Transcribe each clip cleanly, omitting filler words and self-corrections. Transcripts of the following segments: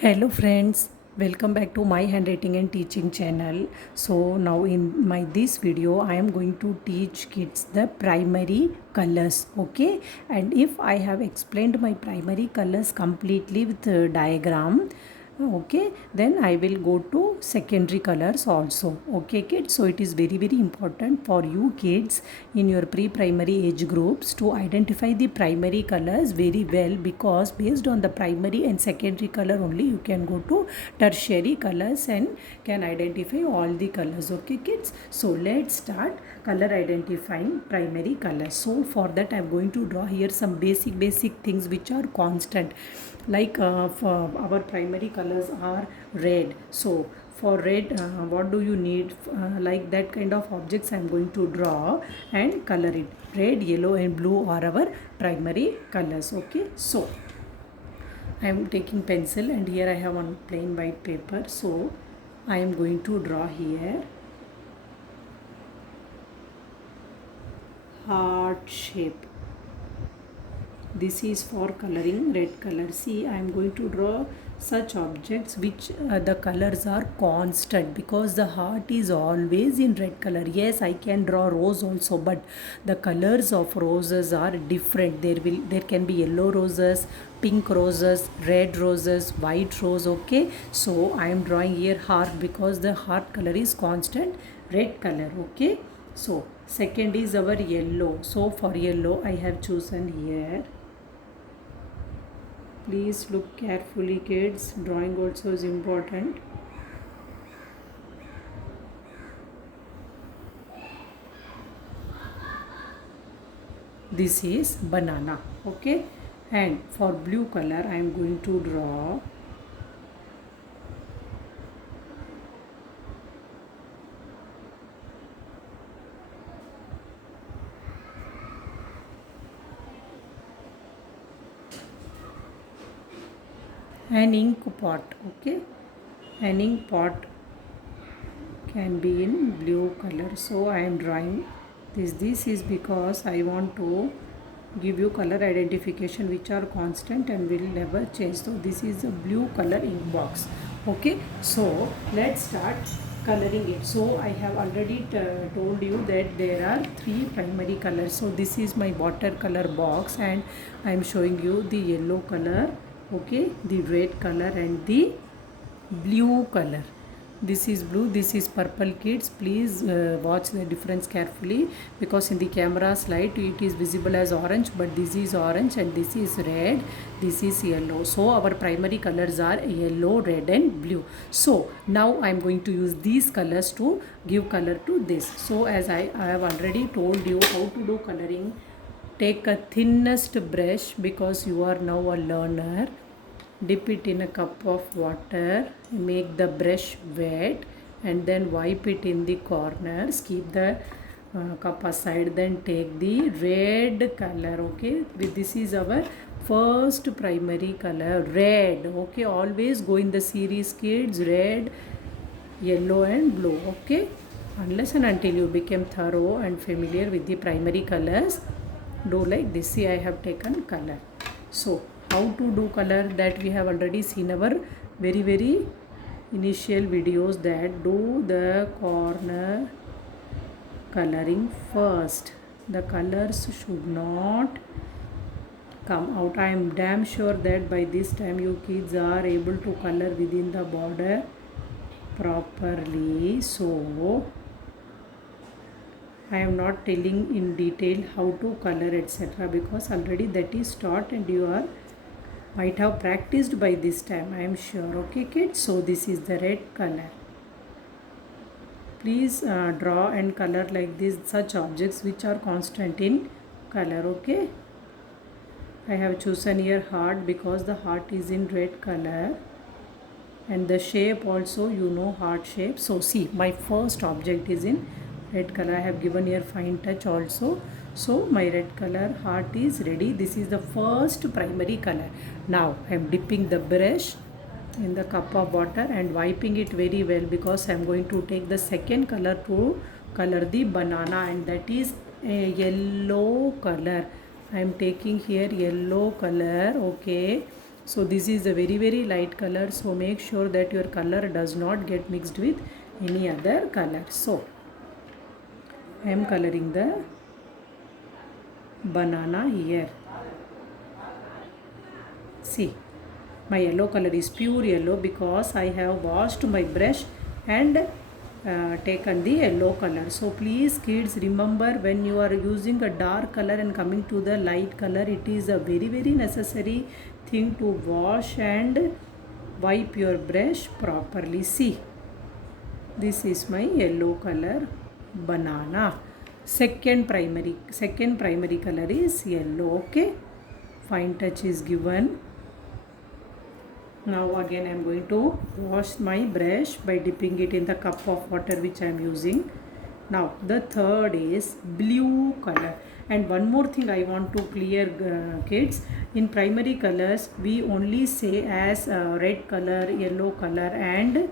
Hello friends, welcome back to my handwriting and teaching channel. So now in my this video I am going to teach kids the primary colors, okay? And if I have explained my primary colors completely with a diagram, okay, then I will go to secondary colors also, okay kids. So it is very important for you kids in your pre-primary age groups to identify the primary colors very well, because based on the primary and secondary color only you can go to tertiary colors and can identify all the colors, okay kids. So let's start color identifying primary colors. So for that I am going to draw here some basic things which are constant, like for our primary colors are red. So for red, what do you need, like that kind of objects I am going to draw and color it. Red, yellow and blue are our primary colors, okay. So I am taking pencil and here I have one plain white paper. So I am going to draw here heart shape. This is for coloring red color. See, I am going to draw such objects which the colors are constant, because the heart is always in red color. Yes, I can draw rose also, but the colors of roses are different. There can be yellow roses, pink roses, red roses, white rose, okay. So I am drawing here heart because the heart color is constant red color, okay. So second is our yellow. So for yellow I have chosen here. Please look carefully kids, drawing also is important. This is banana, okay. And for blue color I am going to draw an ink pot, okay. An ink pot can be in blue color. So I am drawing this is because I want to give you color identification which are constant and will never change. So this is a blue color ink box, okay. So let's start coloring it. So I have already told you that there are three primary colors. So this is my watercolor box and I am showing you the yellow color, okay, the red color and the blue color. This is blue, this is purple kids. Please watch the difference carefully, because in the camera's light it is visible as orange, but this is orange and this is red, this is yellow. So our primary colors are yellow, red and blue. So now I am going to use these colors to give color to this. So as I have already told you how to do coloring, take a thinnest brush because you are now a learner. Dip it in a cup of water, make the brush wet and then wipe it in the corners. Keep the cup aside, then take the red color, okay. This is our first primary color, red, okay. Always go in the series kids, red, yellow and blue, okay. Unless and until you become thorough and familiar with the primary colors, do like this. See, I have taken color. So how to do color, that we have already seen our very initial videos, that do the corner coloring first. The colors should not come out. I am damn sure that by this time you kids are able to color within the border properly. So I am not telling in detail how to color etc., because already that is taught and you are might have practiced by this time, I am sure, okay kids. So this is the red color. Please draw and color like this such objects which are constant in color, okay. I have chosen here heart because the heart is in red color, and the shape also, you know, heart shape. So see, my first object is in red color. I have given here fine touch also. So my red color heart is ready. This is the first primary color. Now I am dipping the brush in the cup of water and wiping it very well, because I am going to take the second color to color the banana, and that is a yellow color. I am taking here yellow color, okay. So this is a very light color, so make sure that your color does not get mixed with any other color. So I am coloring the banana here. See, my yellow color is pure yellow because I have washed my brush and taken the yellow color. So please kids, remember, when you are using a dark color and coming to the light color, it is a very necessary thing to wash and wipe your brush properly. See, this is my yellow color banana. Second primary color is yellow. Okay, fine touch is given. Now again I am going to wash my brush by dipping it in the cup of water which I am using. Now the third is blue color. And one more thing I want to clear, kids, in primary colors we only say as red color, yellow color and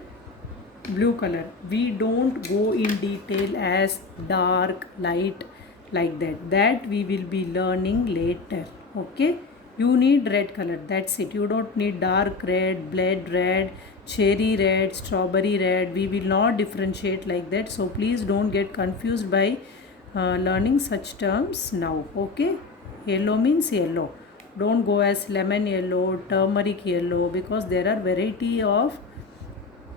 blue color. We don't go in detail as dark, light, like that we will be learning later. Okay, you need red color, that's it. You don't need dark red, blood red, cherry red, strawberry red. We will not differentiate like that, so please don't get confused by learning such terms now. Okay, yellow means yellow. Don't go as lemon yellow, turmeric yellow, because there are variety of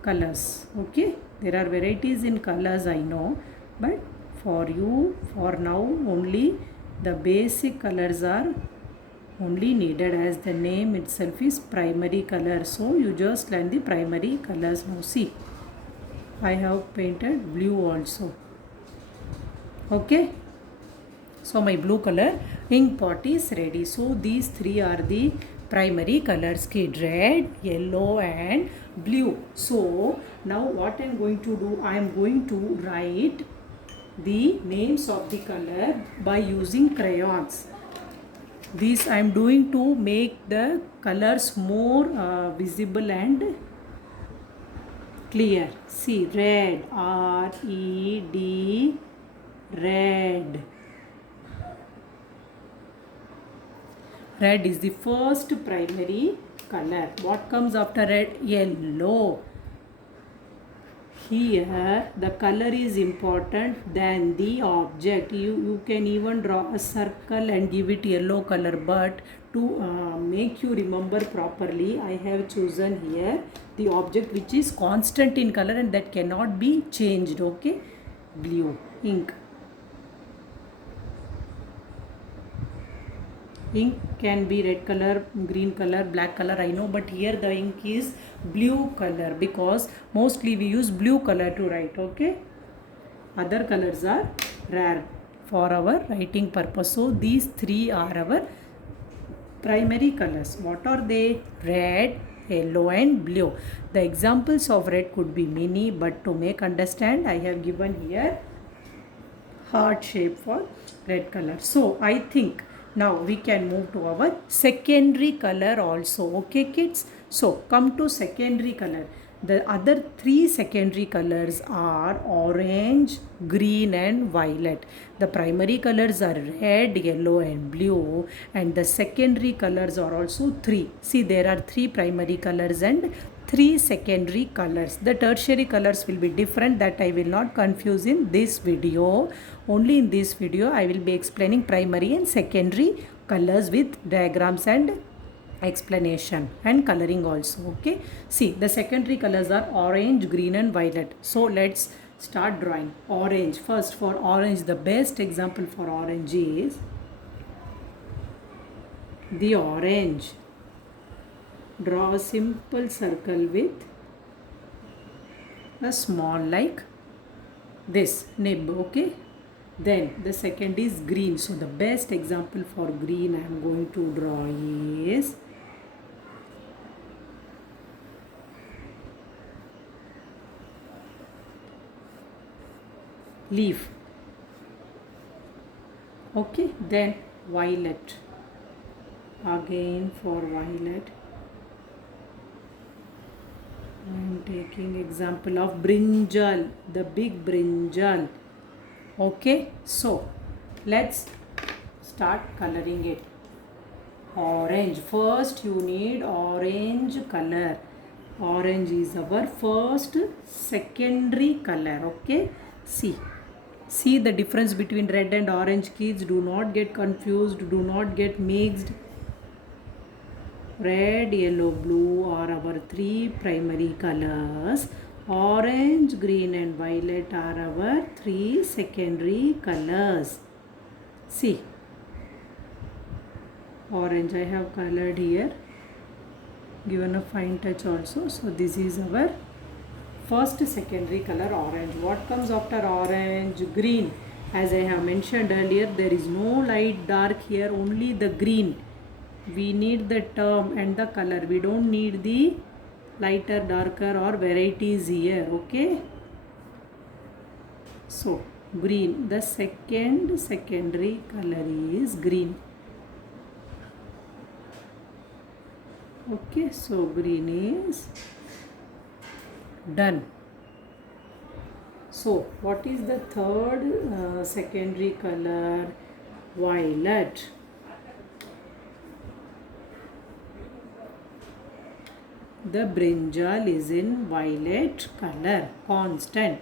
colors. Okay, there are varieties in colors, I know, but for you, for now, only the basic colors are only needed, as the name itself is primary color. So you just learn the primary colors. Now see, I have painted blue also. Okay, so my blue color ink pot is ready. So these three are the primary colors, kid: red, yellow and blue. So now what I am going to do, I am going to write the names of the color by using crayons. This I am doing to make the colors more visible and clear. See, red, R-E-D, red. Red is the first primary color. What comes after red? Yellow. Here the color is important than the object. You can even draw a circle and give it yellow color, but to make you remember properly, I have chosen here the object which is constant in color and that cannot be changed. Okay, blue ink. Ink can be red color, green color, black color, I know, but here the ink is blue color because mostly we use blue color to write. Okay, other colors are rare for our writing purpose. So these three are our primary colors. What are they? Red, yellow and blue. The examples of red could be many, but to make understand, I have given here heart shape for red color. So I think now we can move to our secondary color also. Okay, kids, so come to secondary color. The other three secondary colors are orange, green and violet. The primary colors are red, yellow and blue, and the secondary colors are also three. See, there are three primary colors and three secondary colors. The tertiary colors will be different, that I will not confuse in this video. Only in this video I will be explaining primary and secondary colors with diagrams and explanation and coloring also. Okay, see, the secondary colors are orange, green and violet. So let's start drawing. Orange. First, for orange, the best example for orange is the orange. Draw a simple circle with a small like this nib. Okay, then the second is green. So the best example for green I am going to draw is leaf. Okay, then violet. Again for violet I am taking example of brinjal, the big brinjal. Okay, so let's start coloring it. orange. First you need orange color. Orange is our first secondary color. Okay, see the difference between red and orange, kids. Do not get confused, do not get mixed. Red, yellow, blue are our three primary colors. Orange, green and violet are our three secondary colors. See, orange I have colored here, given a fine touch also. So this is our first secondary color, orange. What comes after orange? Green. As I have mentioned earlier, there is no light dark here, only the green. We need the term and the color. We don't need the lighter, darker or varieties here. Okay. So green. The second secondary color is green. Okay. So green is done. So what is the third secondary color? Violet. The brinjal is in violet color, constant.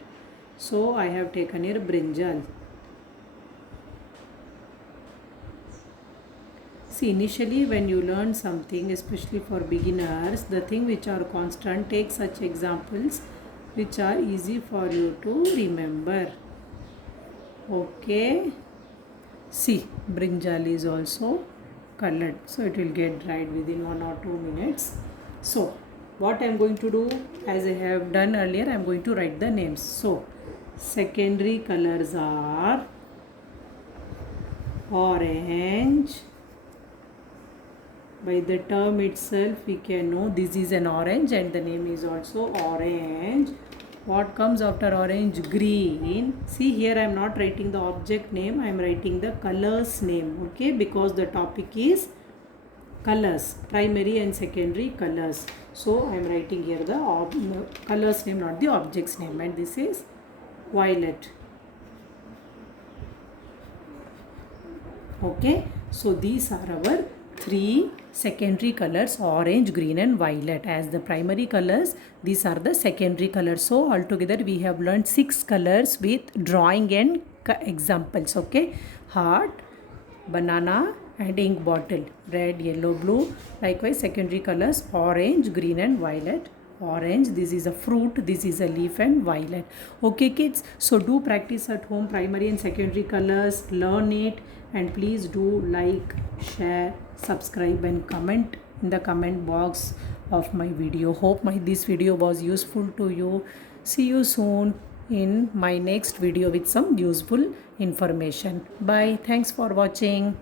So I have taken here brinjal. See, initially when you learn something, especially for beginners, the thing which are constant, take such examples which are easy for you to remember. Okay. See, brinjal is also colored, so it will get dried within 1 or 2 minutes. So what I am going to do, as I have done earlier, I am going to write the names. So secondary colors are orange. By the term itself we can know this is an orange and the name is also orange. What comes after orange? Green. See, here I am not writing the object name, I am writing the colors name. Okay, because the topic is colors, primary and secondary colors. So I am writing here the colors name, not the object's name. And this is violet. Okay, so these are our three secondary colors, orange, green and violet. As the primary colors, these are the secondary colors. So altogether we have learned 6 colors with drawing and examples. Okay, heart, banana and ink bottle, red, yellow, blue. Likewise secondary colors, orange, green and violet. Orange, this is a fruit, this is a leaf and violet. Okay kids, so do practice at home primary and secondary colors, learn it, and please do like, share, subscribe and comment in the comment box of my video. Hope this video was useful to you. See you soon in my next video with some useful information. Bye. Thanks for watching.